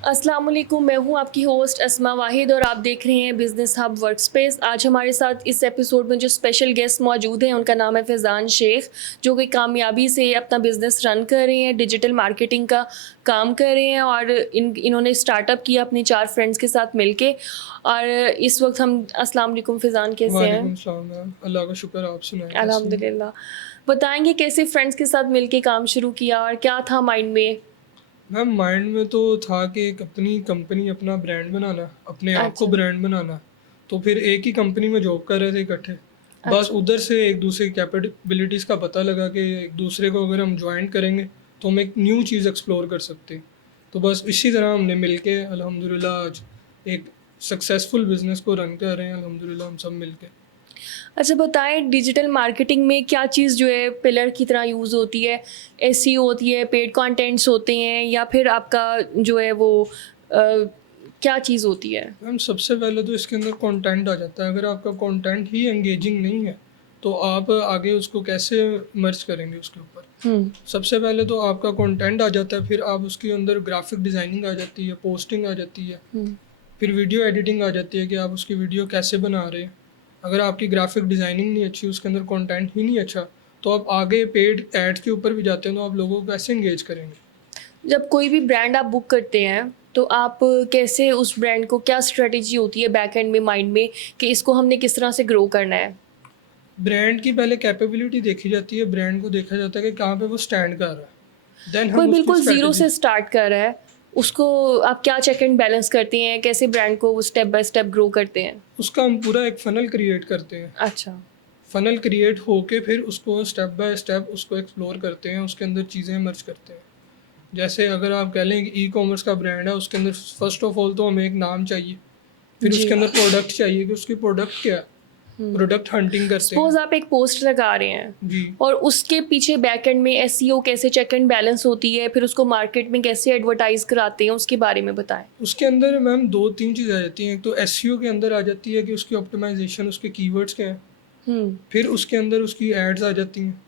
अस्सलाम वालेकुम, मैं हूँ आपकी होस्ट अस्मा वाहिद और आप देख रहे हैं बिज़नेस हब वर्कस्पेस। आज हमारे साथ इस एपिसोड में जो स्पेशल गेस्ट मौजूद हैं उनका नाम है फैज़ान शेख, जो कि कामयाबी से अपना बिज़नेस रन कर रहे हैं, डिजिटल मार्केटिंग का काम कर रहे हैं और इन्होंने स्टार्टअप किया अपने 4 फ्रेंड्स के साथ मिलके। और इस वक्त हम अस्सलाम वालेकुम फैज़ान, कैसे हैं? वालेकुम सलाम मैम, अल्लाह का शुक्र, आप सुनाएं कैसी हैं? अल्हम्दुलिल्लाह। बताएंगे कैसे फ्रेंड्स के साथ मिलके काम शुरू किया और क्या था माइंड में? मैम माइंड में तो था कि एक अपनी कंपनी, अपना ब्रांड बनाना, अपने आप को अच्छा। ब्रांड बनाना। तो फिर एक ही कंपनी में जॉब कर रहे थे इकट्ठे। बस अच्छा। उधर से एक दूसरे की कैपेबिलिटीज़ का पता लगा कि एक दूसरे को अगर हम ज्वाइन करेंगे तो हम एक न्यू चीज़ एक्सप्लोर कर सकते हैं। तो बस इसी तरह हमने मिलके अल्हम्दुलिल्लाह आज एक सक्सेसफुल बिज़नेस को रन कर रहे हैं अल्हम्दुलिल्लाह हम सब मिलके। अच्छा, बताएं डिजिटल मार्केटिंग में क्या चीज़ जो है पिलर की तरह यूज़ होती है? एसईओ होती है, पेड कंटेंट्स होते हैं, या फिर आपका जो है वो क्या चीज़ होती है? मैम सबसे पहले तो इसके अंदर कंटेंट आ जाता है। अगर आपका कंटेंट ही एंगेजिंग नहीं है तो आप आगे उसको कैसे मर्ज करेंगे उसके ऊपर। हम्म। सबसे पहले तो आपका कंटेंट आ जाता है, फिर आप उसके अंदर ग्राफिक डिज़ाइनिंग आ जाती है, पोस्टिंग आ जाती है, हम्म। फिर वीडियो एडिटिंग आ जाती है कि आप उसकी वीडियो कैसे बना रहे हैं। अगर आपकी ग्राफिक डिज़ाइनिंग नहीं अच्छी, उसके अंदर कंटेंट ही नहीं अच्छा, तो आप आगे पेड एड्स के ऊपर भी जाते हैं तो आप लोगों को कैसे एंगेज करेंगे। जब कोई भी ब्रांड आप बुक करते हैं तो आप कैसे उस ब्रांड को, क्या स्ट्रेटेजी होती है बैक एंड में, माइंड में, कि इसको हमने किस तरह से ग्रो करना है? ब्रांड की पहले कैपेबिलिटी देखी जाती है, ब्रांड को देखा जाता है कि कहाँ पे वो स्टैंड कर रहा है, देन कोई हम उसकी बिल्कुल ज़ीरो स्ट्रैटेजी। से स्टार्ट कर रहा है, उसको आप क्या चेक एंड बैलेंस करते हैं? कैसे ब्रांड को स्टेप बाय स्टेप ग्रो करते हैं? उसका हम पूरा एक फ़नल क्रिएट करते हैं। अच्छा। फ़नल क्रिएट होके फिर उसको स्टेप बाय स्टेप उसको एक्सप्लोर करते हैं, उसके अंदर चीज़ें मर्ज करते हैं। जैसे अगर आप कह लें कि ई-कॉमर्स का ब्रांड है, उसके अंदर फ़र्स्ट ऑफ ऑल तो हमें एक नाम चाहिए, फिर जी। उसके अंदर प्रोडक्ट चाहिए कि उसकी प्रोडक्ट क्या है, प्रोडक्ट हंटिंग करते सपोज हैं। आप एक पोस्ट लगा रहे हैं जी। और उसके पीछे बैक एंड में एसईओ कैसे चेक एंड बैलेंस होती है, फिर उसको मार्केट में कैसे एडवर्टाइज कराते हैं, उसके बारे में बताएं। उसके अंदर मैम 2-3 चीज़ आ जाती हैं। एक तो एसईओ के अंदर आ जाती है कि उसकी ऑप्टिमाइज़ेशन, उसके कीवर्ड्स क्या हैं। हम्म। फिर उसके अंदर उसकी एड्स आ जाती हैं।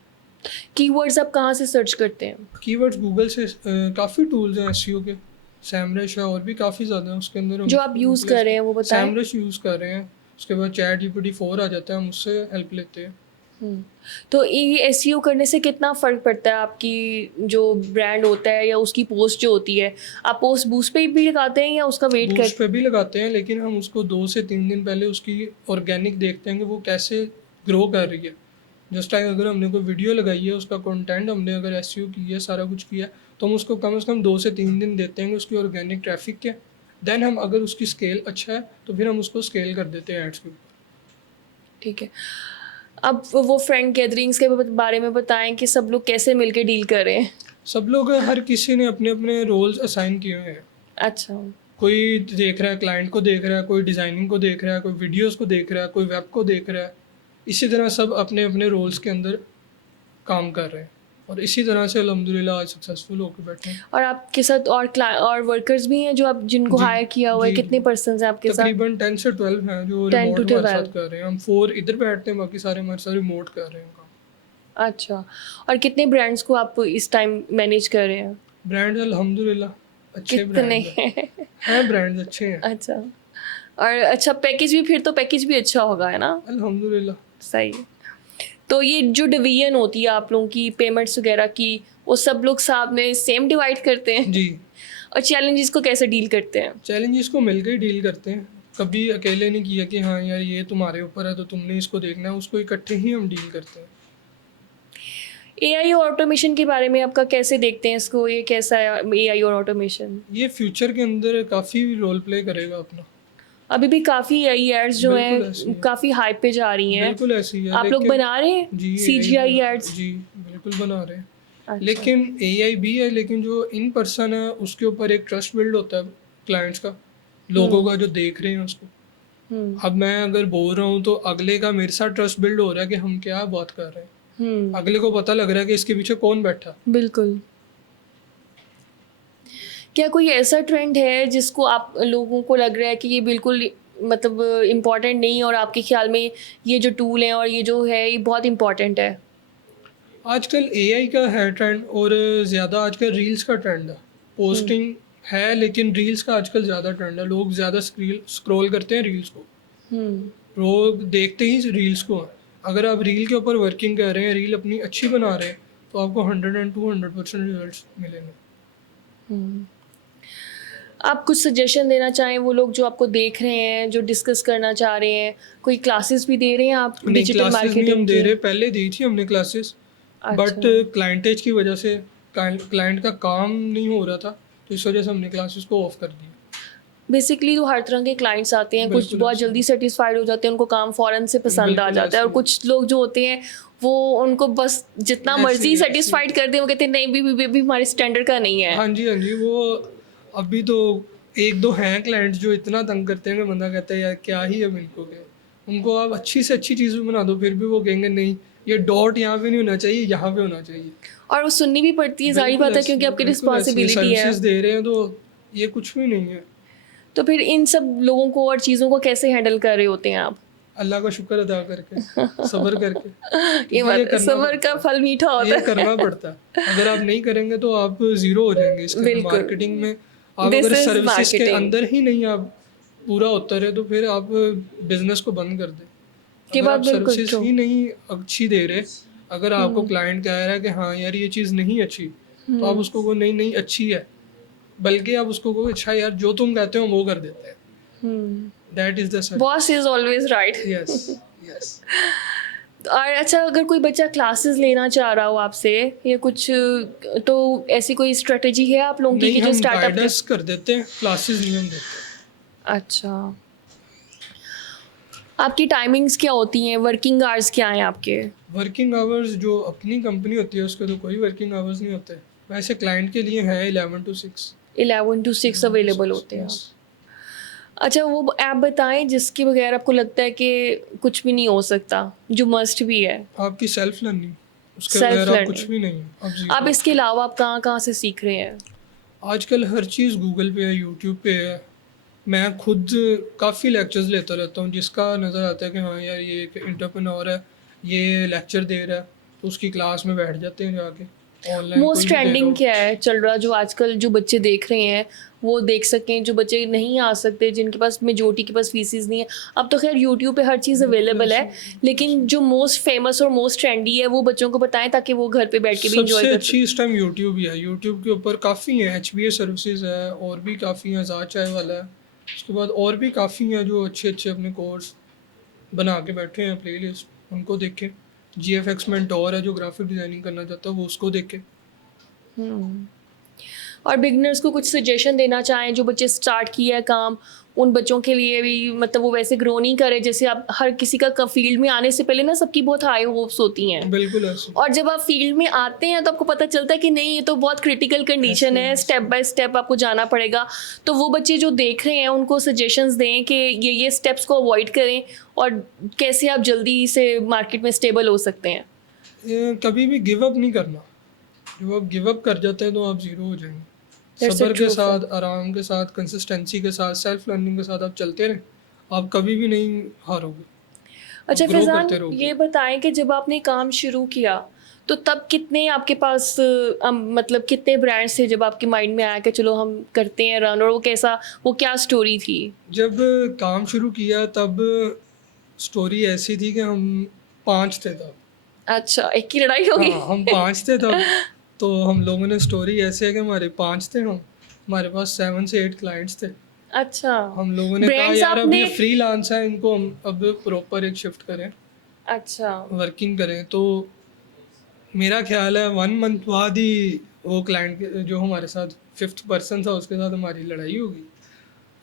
कीवर्ड्स आप कहाँ से सर्च करते हैं? कीवर्ड्स गूगल से काफ़ी टूल्स हैं एसईओ के। सैमरश है और भी काफ़ी ज़्यादा हैं उसके अंदर, हम जो आप यूज़ यूटिलाइज कर रहे हैं वो बताएं। सैमरश यूज़ कर रहे हैं। उसके बाद चैट जीपीटी 4 आ जाता है, हम उससे हेल्प लेते हैं। हम्म। तो ये एसईओ करने से कितना फ़र्क पड़ता है आपकी जो ब्रांड होता है या उसकी पोस्ट जो होती है? आप पोस्ट बूस्ट पे भी लगाते हैं या उसका वेट कर? बूस्ट पे भी लगाते हैं, लेकिन हम उसको 2 से 3 दिन पहले उसकी ऑर्गेनिक देखते हैं कि वो कैसे ग्रो कर रही है। जस्ट लाइक अगर हमने कोई वीडियो लगाई है, उसका कंटेंट हमने अगर एसईओ की है, सारा कुछ किया है, तो हम उसको कम से कम 2 से 3 दिन देते हैं कि उसकी ऑर्गेनिक ट्रैफिक क्या है। देन हम अगर उसकी स्केल अच्छा है, तो फिर हम उसको स्केल कर देते हैं एड्स के ऊपर। ठीक है। अब वो फ्रेंड गैदरिंग्स के बारे में बताएं कि सब लोग कैसे मिलके डील कर रहे हैं? सब लोग, हर किसी ने अपने-अपने रोल्स असाइन किए हुए हैं। अच्छा। कोई देख रहा है, क्लाइंट को देख रहा है, कोई डिज़ाइनिंग को देख रहा है, कोई वीडियोज़ को देख रहा है, कोई वेब को देख रहा है। इसी तरह सब अपने-अपने रोल्स के अंदर काम कर रहे हैं और इसी तरह से अल्हम्दुलिल्लाह आज सक्सेसफुल होके बैठे हैं। और आपके साथ और वर्कर्स भी हैं जो आप जिनको जी, हायर किया हुआ है? जी। कितने पर्सन्स हैं आपके साथ? तकरीबन 10 से 12 हैं जो 10 टू रिमोट हमारे 12। साथ कर रहे हैं। हम 4 इधर बैठते हैं, बाकी सारे हमारे साथ रिमोट कर रहे हैं काम। अच्छा। और कितने ब्रांड्स को आप इस टाइम मैनेज कर रहे हैं? ब्रांड्स अल्हम्दुलिल्लाह अच्छे कितने ब्रांड्स हैं। हैं? हैं ब्रांड्स अच्छे हैं। अच्छा। और अच्छा, पैकेज भी, फिर तो पैकेज भी अच्छा होगा, है ना? अल्हम्दुलिल्लाह। सही है। तो ये जो डिवीजन होती है आप लोगों की पेमेंट्स वगैरह की, वो सब लोग साथ में सेम डिवाइड करते हैं? जी। और चैलेंजेस को कैसे डील करते हैं? चैलेंजेस को मिलकर ही डील करते हैं। कभी अकेले नहीं किया कि हाँ यार ये तुम्हारे ऊपर है तो तुमने इसको देखना है, उसको इकट्ठे ही हम डील करते हैं। एआई और ऑटोमेशन के बारे में आपका कैसे देखते हैं इसको? ये कैसा है एआई और ऑटोमेशन? ये फ्यूचर के अंदर काफ़ी रोल प्ले करेगा अपना। अभी भी काफ़ी एआई एड्स जो बिल्कुल ऐसी हैं है। काफ़ी हाइप पे जा रही हैं। बिल्कुल ऐसी है, आप लोग लेकिन बना रहे हैं जी एआई सीजीआई बना, एड्स? जी बिल्कुल बना रहे हैं। अच्छा। लेकिन एआई भी है, लेकिन जो इन पर्सन है उसके ऊपर एक ट्रस्ट बिल्ड होता है क्लाइंट्स का, लोगों हम्म। का जो देख रहे हैं उसको। हम्म। अब मैं अगर बोल रहा हूँ तो अगले का मेरे साथ ट्रस्ट बिल्ड हो रहा है कि हम क्या बात कर रहे हैं। हम्म। अगले को पता लग रहा है कि इसके पीछे कौन बैठा। बिल्कुल। क्या कोई ऐसा ट्रेंड है जिसको आप लोगों को लग रहा है कि ये बिल्कुल मतलब इम्पोर्टेंट नहीं है, और आपके ख्याल में ये जो टूल है और ये जो है ये बहुत इम्पोर्टेंट है? आजकल एआई का है ट्रेंड, और ज़्यादा आजकल रील्स का ट्रेंड है। हम्म। पोस्टिंग है, लेकिन रील्स का आजकल ज़्यादा ट्रेंड है, लोग ज़्यादा स्क्रॉल करते हैं रील्स को, लोग देखते ही रील्स को हैं। अगर आप रील के ऊपर वर्किंग कर रहे हैं, रील अपनी अच्छी बना रहे हैं, तो आपको 100 एंड 200% रिजल्ट्स मिलेंगे। आप कुछ सजेशन देना चाहें वो लोग जो आपको देख रहे हैं, जो डिस्कस करना चाह रहे हैं, कोई क्लासेस भी दे रहे हैं आप नहीं, डिजिटल क्लासेस नहीं हम मार्केटिंग दे की? रहे, पहले दी थी हमने क्लासेस, बट अच्छा, क्लाइंटेज की वजह से क्लाइंट का काम नहीं हो रहा था, तो इस वजह से हमने क्लासेस को ऑफ कर दिया। बेसिकली तो हर तरह के क्लाइंट्स आते हैं, कुछ बिल्कुल बहुत ऐसे जल्दी सेटिस्फाइड हो जाते हैं, उनको काम फ़ौरन से पसंद आ बिल्कुल जाता है, और ऐसे कुछ लोग जो होते हैं वो उनको बस जितना ऐसे मर्जी ही ऐसे सेटिस्फाइड कर दें, वो कहते हैं नहीं भी हमारे स्टैंडर्ड का नहीं है। हाँ जी, हाँ जी, वो अभी तो एक दो हैं क्लाइंट्स जो इतना तंग करते हैं कि बंदा कहता है यार क्या ही अब इनको क्या, उनको आप अच्छी से अच्छी चीज़ भी बना दो, फिर भी वो कहेंगे नहीं, ये डॉट यहाँ पे नहीं होना चाहिए, यहाँ पे होना चाहिए। और वो सुननी भी पड़ती है, जाहिर बिल्कुल बात है, ऐसे क्योंकि आपकी बिल्कुल ऐसे रिस्पॉन्सिबिलिटी है। सर्विसेज दे रहे हैं, तो ये कुछ भी नहीं है। तो फिर इन सब लोगों को और चीज़ों को कैसे हैंडल कर रहे होते हैं आप? अल्लाह का शुक्र अदा करके, सब्र करके, ये क्योंकि बात ये है, करना सब्र का फल मीठा होता ये है। करना पड़ता है। अगर आप नहीं करेंगे तो आप ज़ीरो हो जाएंगे इसके अंदर, बिल्कुल, मार्केटिंग में। आप दिस अगर इज सर्विसेज के मार्केटिंग। अंदर ही नहीं आप पूरा उतरे, तो फिर आप बिजनेस को बंद कर दें। ये अगर बात आप बिल्कुल सर्विसेज ट्रू। ही नहीं अच्छी दे रहे, अगर आपको क्लाइंट कह रहा है कि हाँ यार ये चीज़ नहीं अच्छी, तो आप उसको को नहीं नहीं अच्छी है, बल्कि आप उसको को अच्छा यार जो तुम कहते हो वो कर देते हैं। That is the service. Boss is always right. Yes, yes. और अच्छा, अगर कोई बच्चा क्लासेस लेना चाह रहा हो आपसे या कुछ, तो ऐसी कोई स्ट्रेटजी है आप लोगों की नहीं, कि जो हम स्टार्टअप के? गाइडेंस कर देते हैं, क्लासेस नहीं हम देते। अच्छा, आपकी टाइमिंग्स क्या होती हैं, वर्किंग आवर्स क्या हैं आपके? वर्किंग आवर्स जो अपनी कंपनी होती है उसके तो कोई वर्किंग आवर्स नहीं होते, वैसे क्लाइंट के लिए है 11 to 6। 11 to 6 अवेलेबल होते हैं। यस। अच्छा, वो ऐप बताएं जिसके बगैर आपको लगता है कि कुछ भी नहीं हो सकता, जो मस्ट भी है। आपकी सेल्फ लर्निंग, उसके सेल्फ बगैर आप कुछ लर्निंग। भी नहीं हो, आप आप जीरो। इसके अलावा आप कहाँ कहाँ से सीख रहे हैं? आजकल हर चीज़ गूगल पे है, यूट्यूब पे है। मैं खुद काफ़ी लेक्चर्स लेता रहता हूँ, जिसका नज़र आता है कि हाँ यार ये एक एंटरप्रेन्योर है, ये लेक्चर दे रहा है, तो उसकी क्लास में बैठ जाते हैं जाके। ऑनलाइन कोई मोस्ट भी दे रहा ट्रेंडिंग हो। क्या है चल रहा, जो आजकल जो बच्चे देख रहे हैं वो देख सकें, जो बच्चे नहीं आ सकते, जिनके पास मेजोरिटी के पास फीसिस नहीं है? अब तो खैर यूट्यूब पे हर चीज़ अवेलेबल है, लेकिन जो मोस्ट फेमस और मोस्ट ट्रेंडी है वो बच्चों को बताएं ताकि वो घर पे बैठ के भी इंजॉय सबसे कर अच्छी सकें। इस टाइम यूट्यूब ही है। यूट्यूब के ऊपर काफ़ी हैं, HBA सर्विसेज है, और भी काफ़ी हैं, आज़ाद चाय वाला है, उसके बाद और भी काफ़ी हैं जो अच्छे अच्छे अपने कोर्स बना के बैठे हैं, प्लेलिस्ट, उनको देखें। GFX मेंटोर है जो ग्राफिक डिज़ाइनिंग करना चाहता है, वो उसको देखें। और बिगनर्स को कुछ सजेशन देना चाहें, जो बच्चे स्टार्ट किया है काम, उन बच्चों के लिए भी, मतलब वो वैसे ग्रो नहीं करे, जैसे आप हर किसी का फील्ड में आने से पहले ना सबकी बहुत हाई होप्स होती हैं, बिल्कुल ऐसे और जब आप फील्ड में आते हैं तो आपको पता चलता है कि नहीं, ये तो बहुत क्रिटिकल कंडीशन है, स्टेप बाय स्टेप आपको जाना पड़ेगा। तो वो बच्चे जो देख रहे हैं उनको सजेशंस दें कि ये स्टेप्स को अवॉइड करें, और कैसे आप जल्दी से मार्केट में स्टेबल हो सकते हैं। कभी भी गिव अप नहीं करना। जब आप गिव अप कर जाते हैं तो आप ज़ीरो हो जाएंगे। That's a सब्र के true साथ, fact. आराम के साथ, कंसिस्टेंसी के साथ, सेल्फ लर्निंग के साथ आप चलते रहें, आप कभी भी नहीं हारोगे, अच्छा ग्रो फैज़ान, करते रहोगे। ये बताएं कि जब आपने काम शुरू किया तो तब कितने आपके पास मतलब कितने ब्रांड्स थे जब आपके माइंड में आया कि चलो हम करते हैं रन, और वो कैसा, वो क्या स्टोरी थी? जब काम शुरू किया तब स्टोरी ऐसी थी कि हम 5 थे तब। अच्छा, एक की लड़ाई होगी। हाँ, हम 5 थे तब। तो हम लोगों ने, स्टोरी ऐसे है कि हमारे 5 थे हम, हमारे पास 7 से 8 क्लाइंट्स थे। अच्छा, हम लोगों ने कहा ब्रांड्स यार अब ये आपने, फ्रीलांस है, इनको हम अब प्रॉपर एक शिफ्ट करें, अच्छा, वर्किंग करें। तो मेरा ख्याल है 1 मंथ बाद ही वो क्लाइंट जो हमारे साथ 5th पर्सन था उसके साथ हमारी लड़ाई होगी,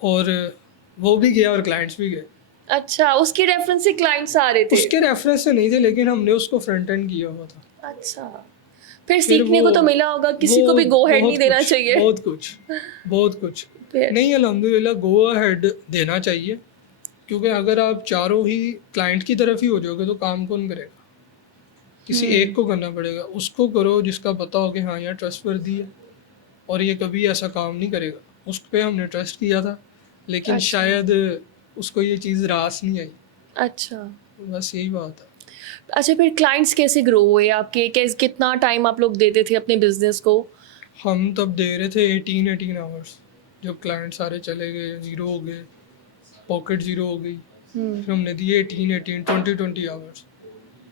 और वो भी गया और क्लाइंट्स भी गए। अच्छा, उसके रेफरेंस से क्लाइंट्स आ रहे थे? उसके रेफरेंस से नहीं थे, लेकिन हमने उसको फ्रंट एंड किया हुआ था। अच्छा, फिर फिर सीखने को तो मिला होगा, किसी को भी गो हेड नहीं देना चाहिए। बहुत कुछ फिर नहीं, अल्हम्दुलिल्लाह गो अहेड देना चाहिए, क्योंकि अगर आप चारों ही क्लाइंट की तरफ ही हो जाओगे तो काम कौन करेगा? किसी एक को करना पड़ेगा, उसको करो जिसका पता हो कि हाँ यार ट्रस्टवर्दी है और ये कभी ऐसा काम नहीं करेगा। उस पर हमने ट्रस्ट किया था, लेकिन अच्छा। शायद उसको ये चीज़ रास नहीं आई। अच्छा, बस यही बात है। अच्छा, फिर क्लाइंट्स कैसे ग्रो हुए आपके, कितना टाइम आप लोग देते थे अपने बिजनेस को? हम तब दे रहे थे 18 आवर्स। जब क्लाइंट सारे चले गए, ज़ीरो हो गए, पॉकेट ज़ीरो हो गई, हम्म। फिर हमने दिए 18 20 आवर्स।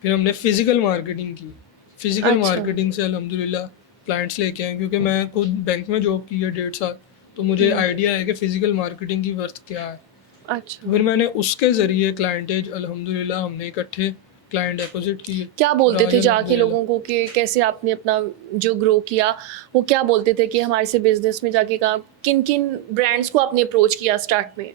फिर हमने फ़िज़िकल मार्केटिंग की। फ़िज़िकल अच्छा। मार्केटिंग से अल्हम्दुलिल्लाह क्लाइंट्स लेके आए, क्योंकि मैं खुद बैंक में जॉब की है 1.5 साल, तो मुझे हम्म। आइडिया है कि फ़िज़िकल मार्केटिंग की वर्थ क्या है। तो अच्छा। फिर मैंने उसके ज़रिए क्लाइंटेज अल्हम्दुलिल्लाह हमने इकट्ठे क्लाइंट डिपॉज़िट किए। क्या और बोलते आज थे जाके अल्हम्दुलिल्लाह लोगों को कि कैसे आपने अपना जो ग्रो किया, वो क्या बोलते थे कि हमारे से बिजनेस में जाके काम, किन किन ब्रांड्स को आपने अप्रोच किया स्टार्ट में?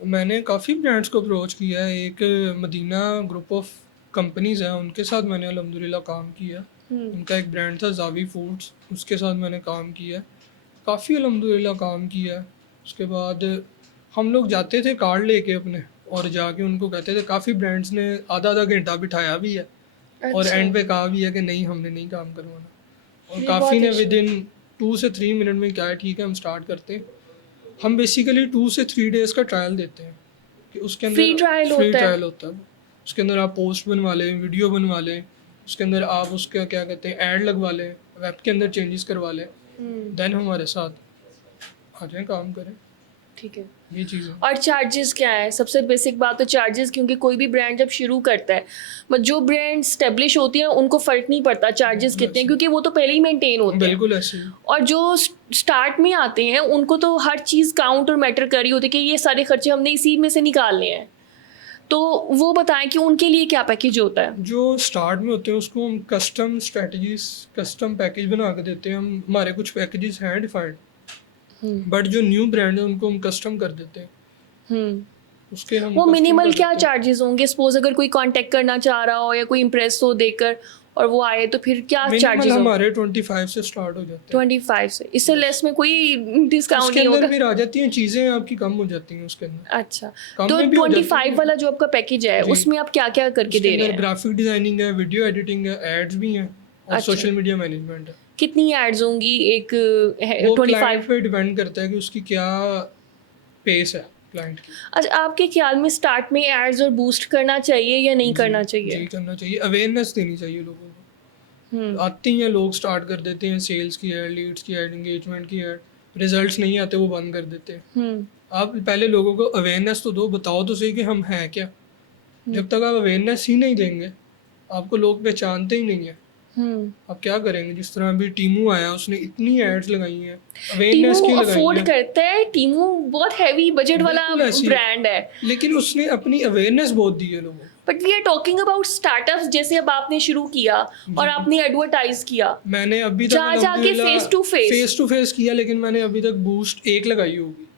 मैंने काफ़ी ब्रांड्स को अप्रोच किया है। एक मदीना ग्रुप ऑफ कंपनीज़ हैं, उनके साथ मैंने अल्हम्दुलिल्लाह काम किया। हम्म। उनका एक ब्रांड था ज़ावी फूड्स, उसके साथ मैंने काम किया है। काफ़ी अल्हम्दुलिल्लाह काम किया है। उसके बाद हम लोग जाते थे कार्ड लेके अपने, और जाके उनको कहते थे, काफ़ी ब्रांड्स ने आधा आधा घंटा बिठाया भी है और अच्छा। एंड पे कहा भी है कि नहीं, हमने नहीं काम करवाना। और ये काफ़ी बहुत ने अच्छी विद बात। इन 2 से 3 मिनट में क्या है, ठीक है हम स्टार्ट करते हैं। हम बेसिकली 2 से 3 डेज़ का ट्रायल देते हैं, कि उसके फ्री अंदर ट्रायल फ्री होता है? ट्रायल होता है। उसके अंदर आप पोस्ट बनवा लें, वीडियो बनवा लें, उसके अंदर आप उसका क्या कहते हैं ऐड लगवा लें, वेब के अंदर चेंजेस करवा लें, हम्म। देन हमारे साथ आ जाएं, काम करें। ठीक है। ये चीज़ें। और चार्जेस क्या है? सबसे बेसिक बात तो चार्जेस, क्योंकि कोई भी ब्रांड जब शुरू करता है, बट जो ब्रांड स्टेब्लिश होती है उनको फ़र्क नहीं पड़ता चार्जेस बिल्कुल कितने हैं, ऐसे क्योंकि वो तो पहले ही मेंटेन होते हैं। बिल्कुल ऐसे ही। और जो स्टार्ट में आते हैं उनको तो हर चीज़ काउंट और मैटर कर रही होती है कि ये सारे खर्चे हमने इसी में से निकालने हैं। तो वो बताएं कि उनके लिए क्या पैकेज होता है? जो स्टार्ट में होते हैं उसको हम कस्टम स्ट्रेटजीज, कस्टम पैकेज बना के देते हैं। हम हमारे कुछ पैकेजेस हैं डिफाइंड, हम्म। बट जो न्यू ब्रांड है उनको हम कस्टम कर देते हैं। हम्म। उसके हम वो कस्टम मिनिमल कर क्या देते हैं। चार्जेस होंगे? सपोज अगर कोई कांटेक्ट करना चाह रहा हो या कोई इम्प्रेस हो देकर और वो आए, तो फिर क्या मिनिमल चार्जेस होंगे? हमारे 25 से स्टार्ट हो जाते हैं। 25 से? इससे यस। लेस में कोई डिस्काउंट उसके नहीं अंदर होगा? फिर आ जाती हैं चीज़ें, आपकी कम हो जाती हैं उसके अंदर, अच्छा। कम तो में भी हो जाती 25 हैं। वाला जो आपका पैकेज है जी, उसमें आप क्या क्या करके उसके दे रहे अंदर हैं? ग्राफिक डिज़ाइनिंग है, वीडियो एडिटिंग है, एड्स भी हैं, और अच्छा। सोशल मीडिया मैनेजमेंट है। कितनी एड्स होंगी एक वो 25? क्लाइंट पे डिपेंड करता है कि उसकी क्या पेस है क्लाइंट की। अच्छा, आपके ख्याल में स्टार्ट में एड्स और बूस्ट करना चाहिए या नहीं जी, करना जी चाहिए? करना चाहिए। अवेयरनेस देनी चाहिए लोगों को। हम्म। आते ही हैं लोग, स्टार्ट कर देते हैं सेल्स की ऐड, लीड्स की ऐड, एंगेजमेंट की ऐड, रिजल्ट्स नहीं आते वो बंद कर देते हैं। हम्म। आप पहले लोगों को अवेयरनेस तो दो, बताओ तो सही कि हम हैं क्या। हम्म। जब तक आप अवेयरनेस ही नहीं देंगे, आपको लोग पहचानते ही नहीं है, हम्म। आप क्या करेंगे। जिस तरह अभी टीमू आया, उसने इतनी एड्स लगाई हैं, टीमू अवेयरनेस की लगाई अफोर्ड हैं। करता है? टीमू बहुत हैवी बजट वाला बिल्कुल ऐसी, ब्रांड है। लेकिन उसने अपनी अवेयरनेस बहुत दी है लोगों को। But we are talking about startups, जैसे अब आपने शुरू किया और जी, आपने एडवर्टाइज किया मैंने अभी तक जा जाके अल्हम्दुलिल्लाह फेस फेस टू फेस किया, लेकिन मैंने अभी तक बूस्ट एक लगाई होगी।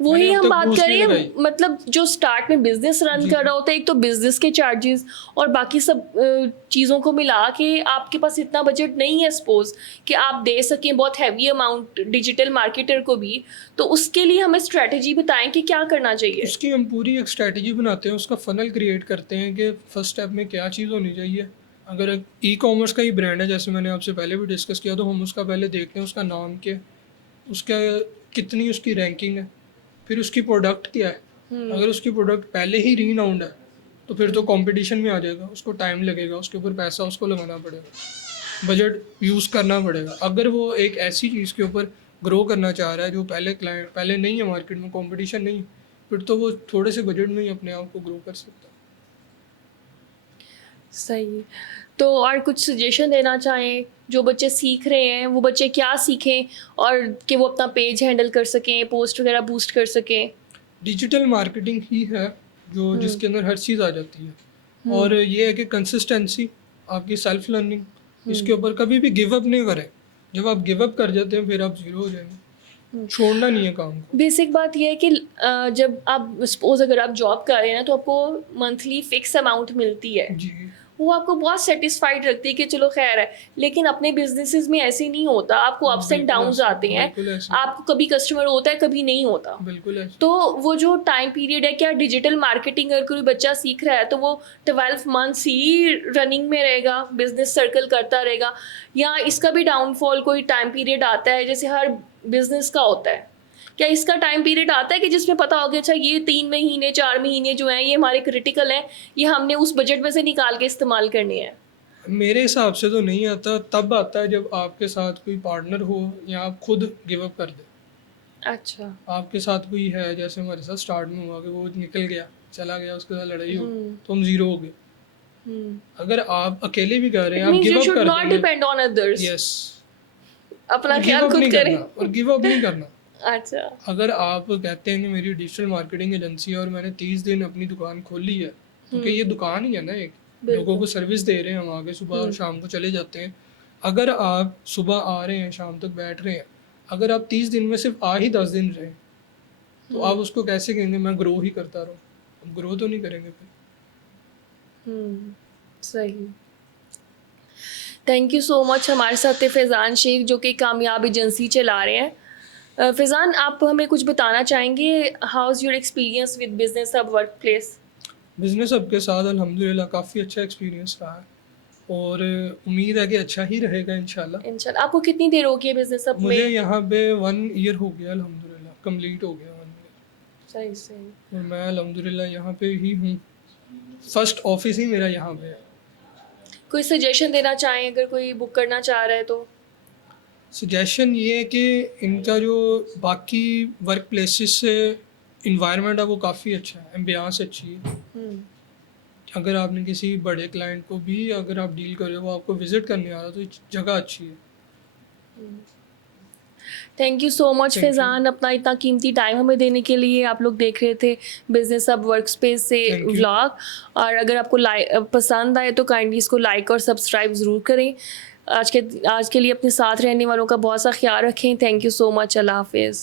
मैंने वही अब हम तक बात बूस्ट नहीं करें। लगाई। मतलब जो स्टार्ट में बिजनेस रन जी, कर रहा होता है, एक तो बिजनेस के चार्जेस और बाकी सब चीज़ों को मिला के आपके पास इतना बजट नहीं है सपोज कि आप दे सकें बहुत हैवी अमाउंट डिजिटल मार्केटर को भी। तो उसके लिए हमें स्ट्रेटजी बताएं कि क्या करना चाहिए। उसकी हम पूरी एक स्ट्रेटजी बनाते हैं, उसका फनल क्रिएट करते हैं कि फर्स्ट स्टेप में क्या चीज़ होनी चाहिए। अगर ई कॉमर्स का ही ब्रांड है, जैसे मैंने आपसे पहले भी डिस्कस किया, तो हम उसका पहले देखते हैं उसका नाम क्या है, उसका कितनी उसकी रैंकिंग है, फिर उसकी प्रोडक्ट क्या है। अगर उसकी प्रोडक्ट पहले ही रीनाउंड है, तो फिर तो कंपटीशन में आ जाएगा, उसको टाइम लगेगा, उसके ऊपर पैसा उसको लगाना पड़ेगा, बजट यूज़ करना पड़ेगा। अगर वो एक ऐसी चीज़ के ऊपर ग्रो करना चाह रहा है जो पहले नहीं है मार्केट में, कंपटीशन नहीं, फिर तो वो थोड़े से बजट में ही अपने आप को ग्रो कर सकता है। सही। तो और कुछ सजेशन देना चाहें, जो बच्चे सीख रहे हैं वो बच्चे क्या सीखें और कि वो अपना पेज हैंडल कर सकें, पोस्ट वगैरह बूस्ट कर सकें? डिजिटल मार्केटिंग ही है जो हम्म। जिसके अंदर हर चीज़ आ जाती है। और हम्म। ये है कि कंसिस्टेंसी, आपकी सेल्फ लर्निंग, हम्म। इसके ऊपर कभी भी गिव अप नहीं करें। जब आप गिव अप कर जाते हैं, फिर आप ज़ीरो हो जाएंगे। छोड़ना नहीं है काम को। बेसिक बात यह है कि जब आप सपोज अगर आप जॉब कर रहे हैं ना, तो आपको मंथली फिक्स अमाउंट मिलती है, जी, वो आपको बहुत सेटिस्फाइड रखती है कि चलो खैर है। लेकिन अपने बिजनेसेस में ऐसे नहीं होता, आपको अप्स एंड बिल्कुल डाउन्स ऐसे, आते हैं। बिल्कुल ऐसे, आपको कभी कस्टमर होता है, कभी नहीं होता। बिल्कुल ऐसे। तो वो जो टाइम पीरियड है, क्या डिजिटल मार्केटिंग अगर कोई बच्चा सीख रहा है तो वो 12 मंथ्स ही रनिंग में रहेगा, बिजनेस सर्कल करता रहेगा, या इसका भी डाउनफॉल कोई टाइम पीरियड आता है जैसे हर बिजनेस का होता है? क्या इसका टाइम पीरियड आता है कि जिसमें पता हो गया अच्छा ये 3 महीने 4 महीने जो हैं ये हमारे क्रिटिकल हैं, ये हमने उस बजट में से निकाल के इस्तेमाल करने हैं? मेरे हिसाब से तो नहीं आता। तब आता है जब आपके साथ कोई पार्टनर हो या आप खुद गिव अप कर दे। अच्छा। आपके साथ कोई है, जैसे हमारे साथ स्टार्ट में हुआ कि वो निकल गया, चला गया, उसके साथ लड़ाई हो गई, तो हम ज़ीरो हो गए। अगर आप अकेले भी कर रहे इट हैं, आप means give you up should कर नॉट देंगे। डिपेंड ऑन अदर्स, यस, अपना और गिव ख्याल अप खुद नहीं करें। करना, और गिव अप नहीं करना। अच्छा। अगर आप कहते हैं कि मेरी डिजिटल मार्केटिंग एजेंसी है और मैंने 30 दिन अपनी दुकान खोली है, तो क्या ये दुकान ही है ना एक, लोगों को बिल्कुल। सर्विस दे रहे हैं, हम आगे सुबह और शाम को चले जाते हैं। अगर आप सुबह आ रहे हैं, शाम तक बैठ रहे हैं, अगर आप 30 दिन में सिर्फ आ ही 10 दिन रहे, तो आप उसको कैसे कहेंगे मैं ग्रो ही करता रहूँ? हम ग्रो तो नहीं करेंगे फिर। सही। Thank you so much. हमारे साथ थे फैज़ान शेख जो कि कामयाब एजेंसी चला रहे हैं। फैज़ान, आप हमें कुछ बताना चाहेंगे, how is your experience with business hub work place? Business hub के साथ अल्हम्दुलिल्लाह काफ़ी अच्छा एक्सपीरियंस रहा है, और उम्मीद है कि अच्छा ही रहेगा इंशाल्लाह। इंशाल्लाह। आपको कितनी देर हो गई है बिजनेस हब मुझे में? यहाँ पे 1 ईयर हो गया अल्हम्दुलिल्लाह, कंप्लीट हो गया 1 ईयर, सही सही। और मैं अल्हम्दुलिल्लाह यहाँ पे ही हूँ। फर्स्ट ऑफिस ही मेरा यहाँ पे है। कोई सजेशन देना चाहें अगर कोई बुक करना चाह रहा है तो? सजेशन ये है कि इनका जो बाकी वर्क प्लेसेस से इन्वायरमेंट है वो काफ़ी अच्छा है, एम्बियंस अच्छी है। अगर आपने किसी बड़े क्लाइंट को भी अगर आप डील कर रहे हो, वो आपको विज़िट करने आ रहा, तो जगह अच्छी है। Thank you so much thank you. Faizan, अपना इतना कीमती टाइम हमें देने के लिए। आप लोग देख रहे थे बिजनेस हब वर्क स्पेस से थैंक यू। व्लॉग, और अगर आपको पसंद आए तो काइंडली इसको लाइक और सब्सक्राइब ज़रूर करें। आज के लिए अपने साथ रहने वालों का बहुत सा ख्याल रखें। Thank you so much. अल्लाह हाफिज़।